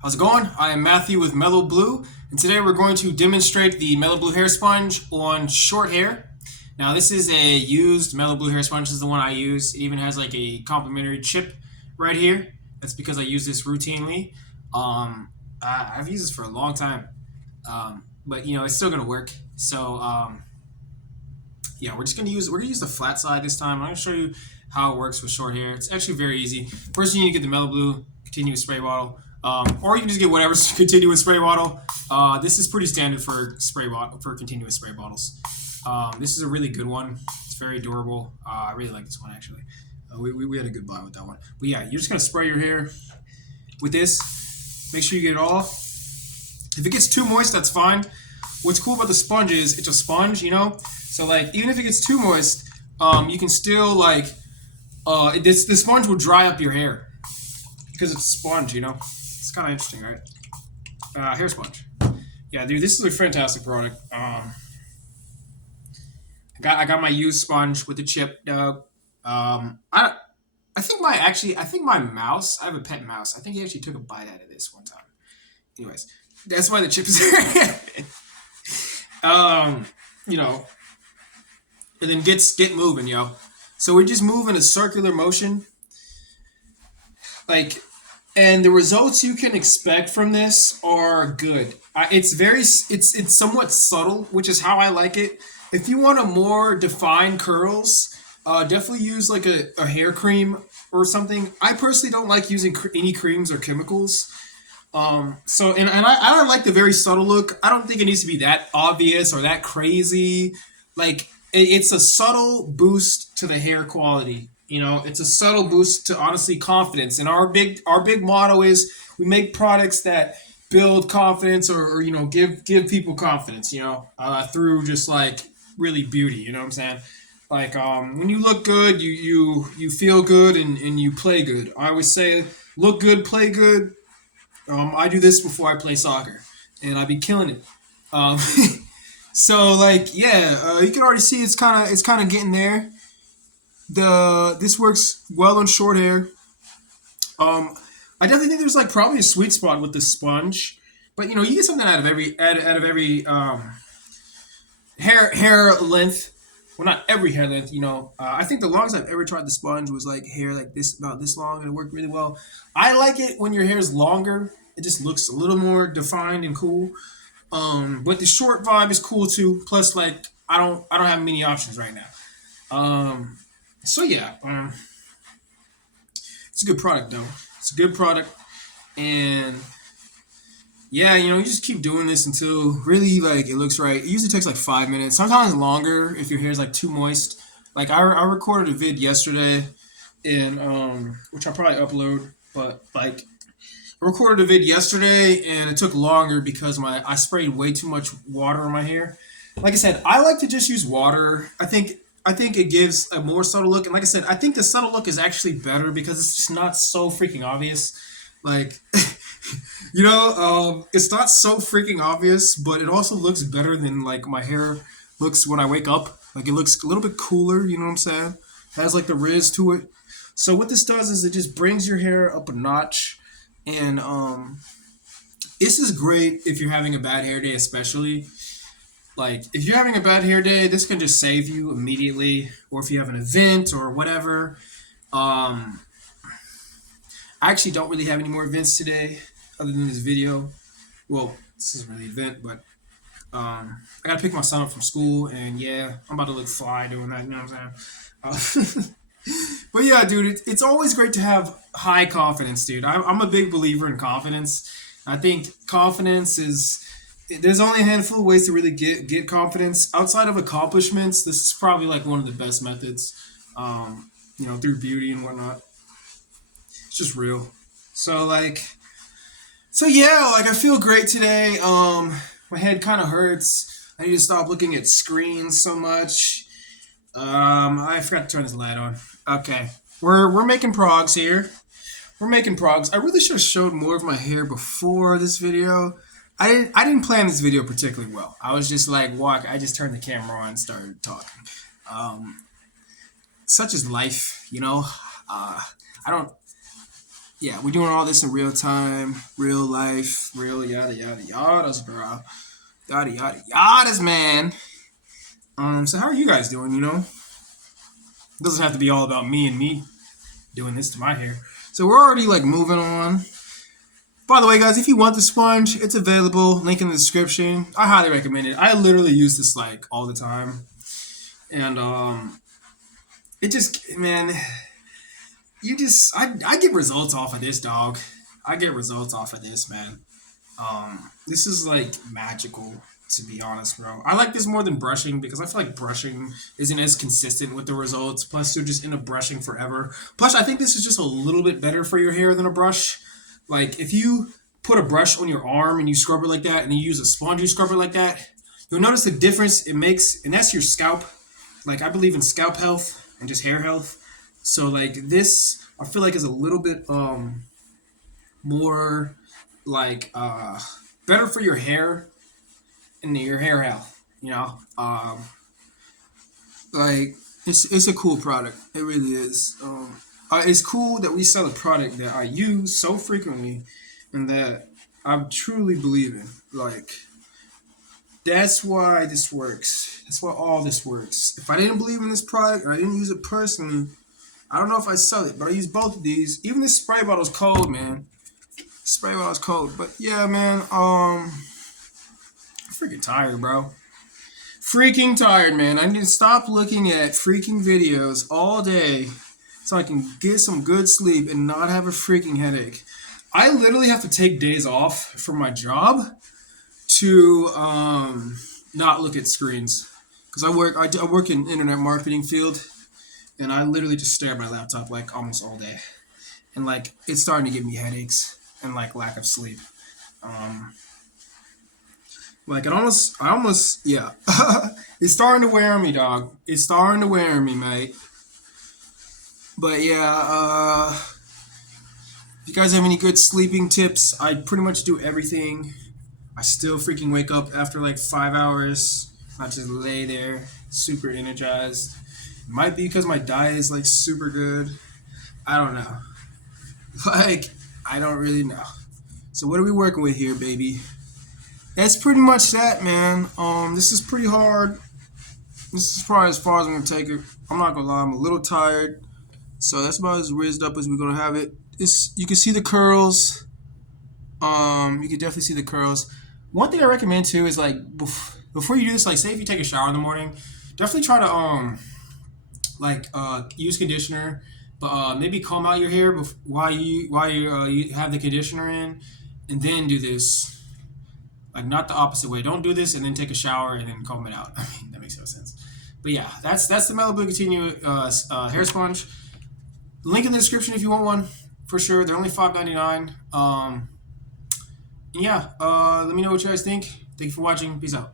How's it going? I am Matthew with Melo Blue, and today we're going to demonstrate the Melo Blue hair sponge on short hair. Now, this is a used Melo Blue hair sponge. This is the one I use. It even has like a complimentary chip right here. That's because I use this routinely. I've used this for a long time, but it's still gonna work. So yeah, we're gonna use the flat side this time. I'm gonna show you how it works with short hair. It's actually very easy. First, you need to get the Melo Blue continuous spray bottle, or you can just get whatever continuous spray bottle. This is pretty standard for continuous spray bottles. This is a really good one. It's very durable. I really like this one actually. We had a good buy with that one. But yeah, you're just gonna spray your hair with this. Make sure you get it all. If it gets too moist, that's fine. What's cool about the sponge is it's a sponge. So like even if it gets too moist, you can still the sponge will dry up your hair because it's a sponge. It's kind of interesting, right? Hair sponge. Yeah, dude, this is a fantastic product. I got my used sponge with the chip, dog. I think my mouse. I have a pet mouse. I think he actually took a bite out of this one time. Anyways, that's why the chip is there. um, you know, and then get moving, yo. So we just move in a circular motion, like, and the results you can expect from this are good. It's somewhat subtle, which is how I like it. If you want a more defined curls, definitely use like a hair cream or something. I personally don't like using any creams or chemicals. I don't like the very subtle look. I don't think it needs to be that obvious or that crazy. Like it's a subtle boost to the hair quality. It's a subtle boost to honestly confidence. And our big motto is we make products that build confidence or give people confidence. Through just like really beauty. You know what I'm saying? Like when you look good, you feel good and you play good. I always say look good, play good. I do this before I play soccer, and I be killing it. Um, so like yeah, you can already see it's kind of getting there. This works well on short hair. Um, I definitely think there's like probably a sweet spot with the sponge, but you get something out of every hair length. Well, not every hair length. I think the longest I've ever tried the sponge was like hair like this, about this long, and it worked really well. I like it when your hair is longer. It just looks a little more defined and cool. But the short vibe is cool too. Plus, like I don't have many options right now. So yeah, it's a good product though. It's a good product, and yeah, you just keep doing this until really like it looks right. It usually takes like 5 minutes, sometimes longer if your hair is like too moist. Like I recorded a vid yesterday, and which I'll probably upload, but like I recorded a vid yesterday and it took longer because I sprayed way too much water on my hair. Like I said, I like to just use water. I think it gives a more subtle look, and like I said, I think the subtle look is actually better because it's just not so freaking obvious. Like it's not so freaking obvious, but it also looks better than like my hair looks when I wake up. Like it looks a little bit cooler, you know what I'm saying? Has like the riz to it. So what this does is it just brings your hair up a notch, and this is great if you're having a bad hair day, especially. Like if you're having a bad hair day, this can just save you immediately, or if you have an event or whatever. Um, I actually don't really have any more events today, other than this video. Well, this isn't really an event, but I gotta pick my son up from school, and yeah, I'm about to look fly doing that. You know what I'm saying? But yeah, dude, it's always great to have high confidence, dude. I'm a big believer in confidence. I think confidence is. There's only a handful of ways to really get confidence outside of accomplishments. This is probably like one of the best methods, through beauty and whatnot. It's just real. So like, so yeah, like I feel great today. My head kind of hurts. I need to stop looking at screens so much. I forgot to turn this light on. Okay, we're making progs here. We're making progs. I really should have showed more of my hair before this video. I didn't plan this video particularly well. I was just like walk. I just turned the camera on and started talking. Um, Such is life. I don't. Yeah, we're doing all this in real time, real life, real yada yada yadas, bro. Yada yada yadas, man. So how are you guys doing? It doesn't have to be all about me and me doing this to my hair. So we're already like moving on. By the way, guys, if you want the sponge, it's available. Link in the description. I highly recommend it. I literally use this like all the time, and it just, man, I get results off of this, dog. I get results off of this, man. This is like magical, to be honest, bro. I like this more than brushing because I feel like brushing isn't as consistent with the results. Plus, you're just in a brushing forever. Plus, I think this is just a little bit better for your hair than a brush. Like, if you put a brush on your arm and you scrub it like that, and then you use a sponge, you scrub it like that, you'll notice the difference it makes, and that's your scalp. Like, I believe in scalp health and just hair health. So, like, this, I feel like is a little bit more like better for your hair and your hair health. Like it's a cool product. It really is. It's cool that we sell a product that I use so frequently and that I truly believe in. Like that's why this works. That's why all this works. If I didn't believe in this product and I didn't use it personally, I don't know if I sell it, but I use both of these. Even this spray bottle's cold, man. Spray bottle's cold, but yeah, man. I'm freaking tired, bro. Freaking tired, man. I need to stop looking at freaking videos all day so I can get some good sleep and not have a freaking headache. I literally have to take days off from my job to not look at screens because I work in internet marketing field and I literally just stare at my laptop like almost all day and like it's starting to give me headaches and like lack of sleep. Um, Like yeah. It's starting to wear me, dog. It's starting to wear me, mate. But yeah, if you guys have any good sleeping tips, I pretty much do everything. I still freaking wake up after like 5 hours. I just lay there, super energized. It might be because my diet is like super good. I don't know. Like, I don't really know. So what are we working with here, baby? That's pretty much that, man. This is pretty hard. This is probably as far as I'm gonna take it. I'm not gonna lie, I'm a little tired. So that's about as rizzed up as we're gonna have it. It's you can see the curls. You can definitely see the curls. One thing I recommend too is like before you do this, like say if you take a shower in the morning, definitely try to use conditioner, but maybe comb out your hair while you have the conditioner in, and then do this. Like not the opposite way. Don't do this and then take a shower and then comb it out. I mean that makes no sense. But yeah, that's the Melo Blue Continue hair sponge. Link in the description if you want one for sure. They're only $5.99. Yeah. Let me know what you guys think. Thank you for watching. Peace out.